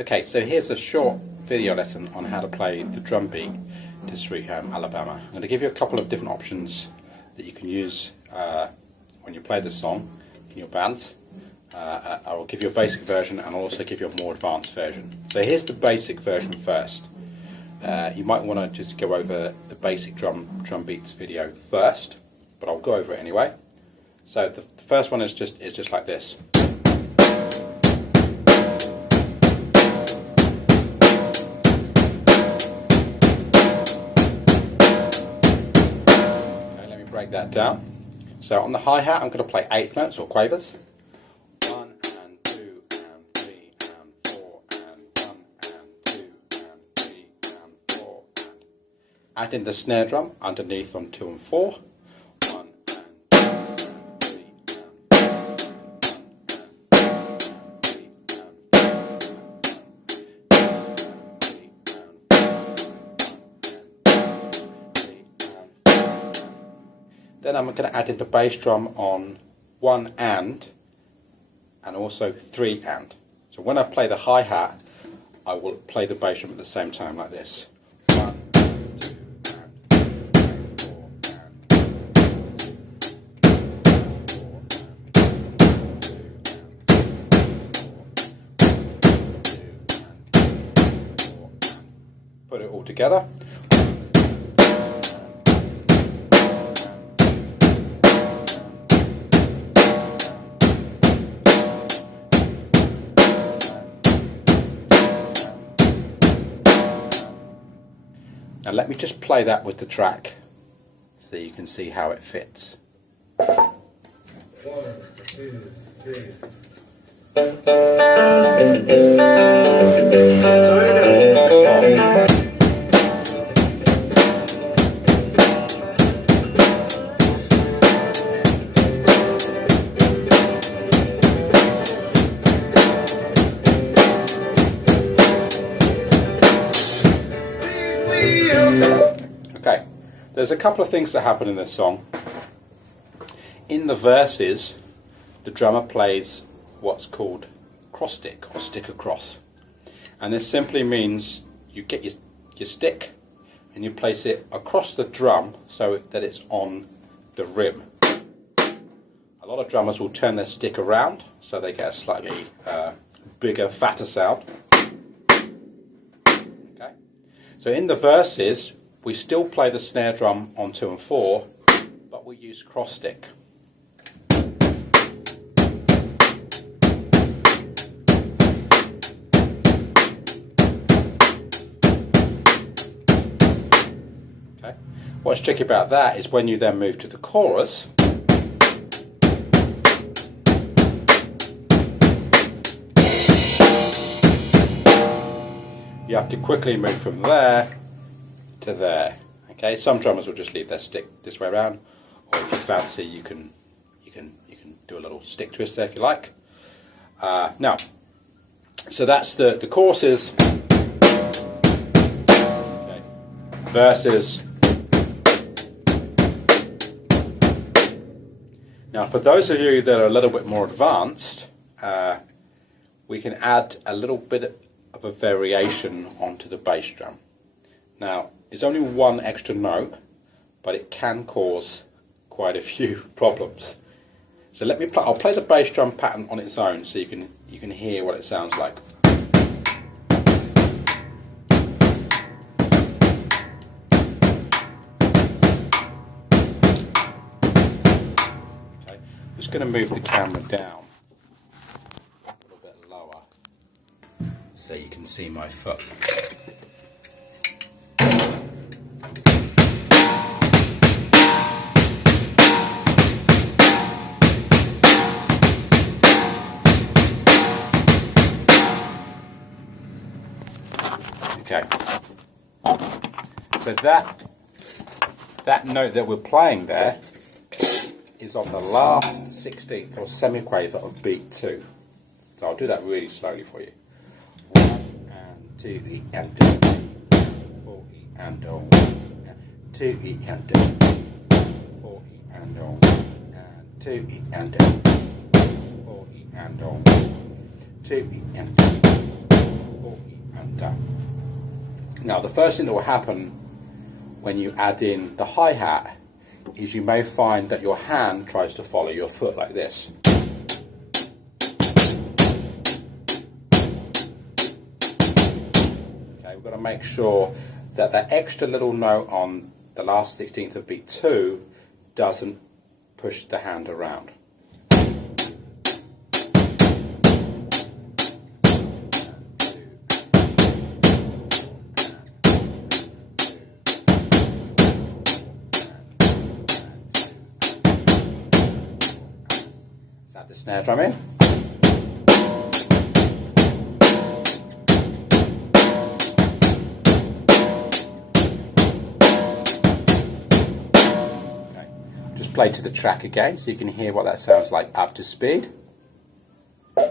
Okay, so here's a short video lesson on how to play the drum beat to Sweet Home Alabama. I'm going to give you a couple of different options that you can use when you play this song in your bands. I will give you a basic version and I'll also give you a more advanced version. So here's the basic version first. You might want to just go over the basic drum beats video first, but I'll go over it anyway. So the first one is just like this. Okay, let me break that down. So on the hi-hat I'm going to play eighth notes or quavers. 1 and 2 and 3 and 4 and 1 and 2 and 3 and 4 and add in the snare drum underneath on 2 and 4. Then I'm going to add in the bass drum on 1 and also 3 and. So when I play the hi-hat, I will play the bass drum at the same time like this. 1, 2 and 4 and put it all together. Now let me just play that with the track so you can see how it fits. 1, 2, 3. Okay, there's a couple of things that happen in this song. In the verses, the drummer plays what's called cross stick or stick across. And this simply means you get your stick and you place it across the drum so that it's on the rim. A lot of drummers will turn their stick around so they get a slightly bigger, fatter sound. Okay. So in the verses, we still play the snare drum on 2 and 4, but we use cross stick. Okay. What's tricky about that is when you then move to the chorus, you have to quickly move from there to there. Okay, some drummers will just leave their stick this way around, or if you fancy, you can do a little stick twist there if you like. Now, so that's the choruses, okay, verses. Now, for those of you that are a little bit more advanced, we can add a little bit of a variation onto the bass drum. Now, it's only one extra note, but it can cause quite a few problems. So I'll play the bass drum pattern on its own so you can hear what it sounds like. Okay, I'm just going to move the camera down a little bit lower so you can see my foot. Okay, so that note that we're playing there is on the last 16th or semiquaver of beat 2. So I'll do that really slowly for you. 1 and 2 E and do, 4 E and do, 2 E and do, 4 E and do, 2 E and do, 4 E and do, 2 E and do, 4 Now the first thing that will happen when you add in the hi-hat is you may find that your hand tries to follow your foot like this. Okay, we've got to make sure that that extra little note on the last 16th of beat 2 doesn't push the hand around. Add the snare drum in. Okay. Just play to the track again so you can hear what that sounds like up to speed. Oh,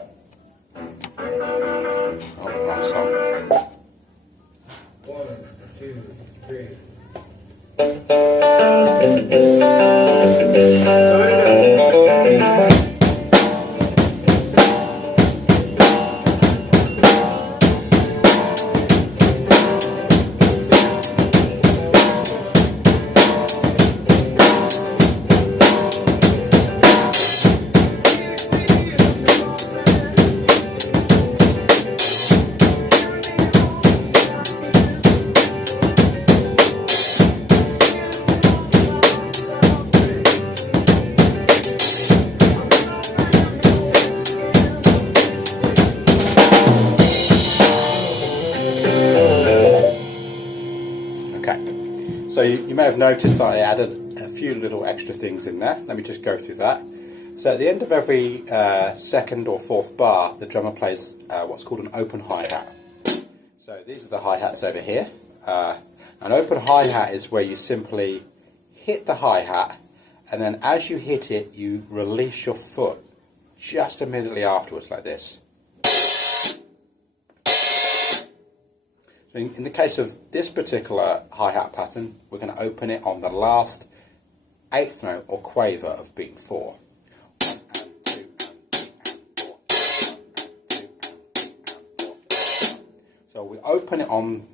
wrong song. 1, 2, 3. So you may have noticed that I added a few little extra things in there. Let me just go through that. So at the end of every second or fourth bar, the drummer plays what's called an open hi-hat. So these are the hi-hats over here. An open hi-hat is where you simply hit the hi-hat, and then as you hit it, you release your foot just immediately afterwards like this. In the case of this particular hi-hat pattern, we're going to open it on the last 8th note or quaver of beat 4. 1 and 2 and 3 and 4. 1 and 2 and 3 and 4. So we open it on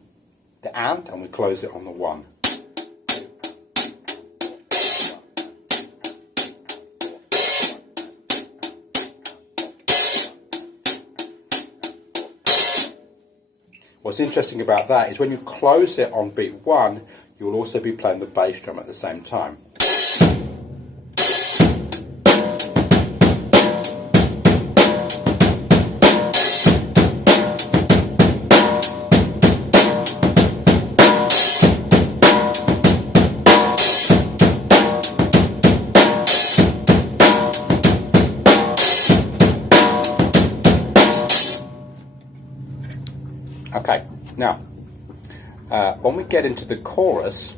the and we close it on the 1. What's interesting about that is when you close it on beat 1, you will also be playing the bass drum at the same time. Okay, now, when we get into the chorus,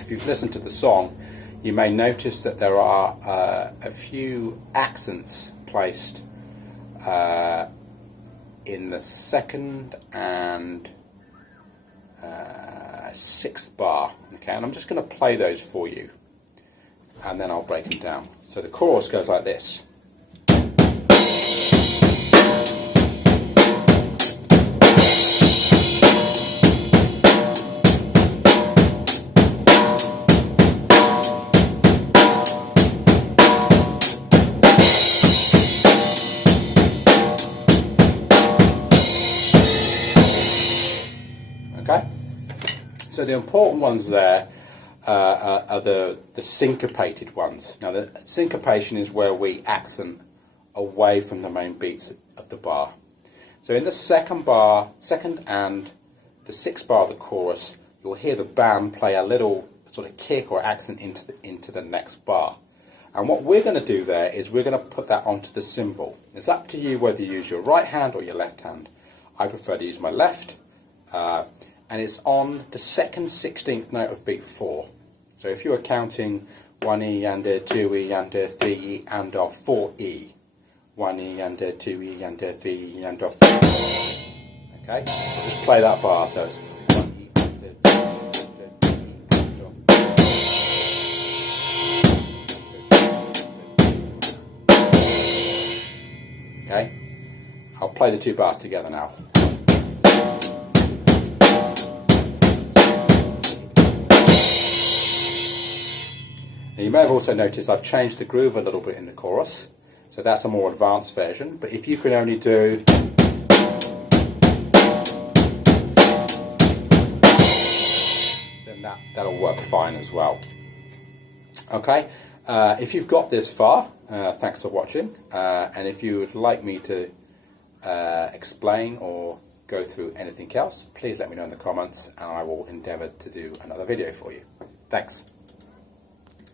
if you've listened to the song, you may notice that there are a few accents placed in the 2nd and 6th bar. Okay, and I'm just going to play those for you, and then I'll break them down. So the chorus goes like this. Okay, so the important ones there are the syncopated ones. Now the syncopation is where we accent away from the main beats of the bar. So in the 2nd and the 6th bar of the chorus, you'll hear the band play a little sort of kick or accent into the next bar. And what we're going to do there is we're going to put that onto the cymbal. It's up to you whether you use your right hand or your left hand. I prefer to use my left. And it's on the 2nd 16th note of beat 4. So if you are counting 1E and a 2E and a 3E and a 4E, 1E and a 2E and a 3E and a 4. Okay, so just play that bar. So it's 1E and a 2E and a 3E and a 4. Okay, I'll play the two bars together now. Now, you may have also noticed I've changed the groove a little bit in the chorus, so that's a more advanced version, but if you can only do then that'll work fine as well. Okay, if you've got this far, thanks for watching, and if you would like me to explain or go through anything else, please let me know in the comments and I will endeavour to do another video for you. Thanks.